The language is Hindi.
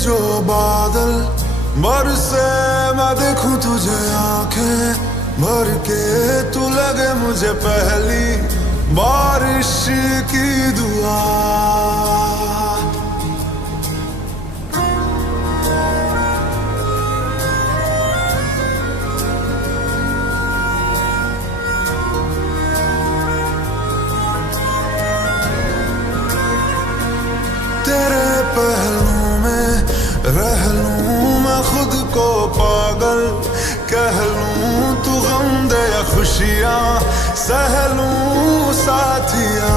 जो बादल बरसे, मैं देखूं तुझे आंखें भर के, तू लगे मुझे पहली बारिश की दुआ। तेरे पहलू में रह लूं मैं खुद को पागल, कह लूं तू गम दे या खुशियां सह लूं साथिया।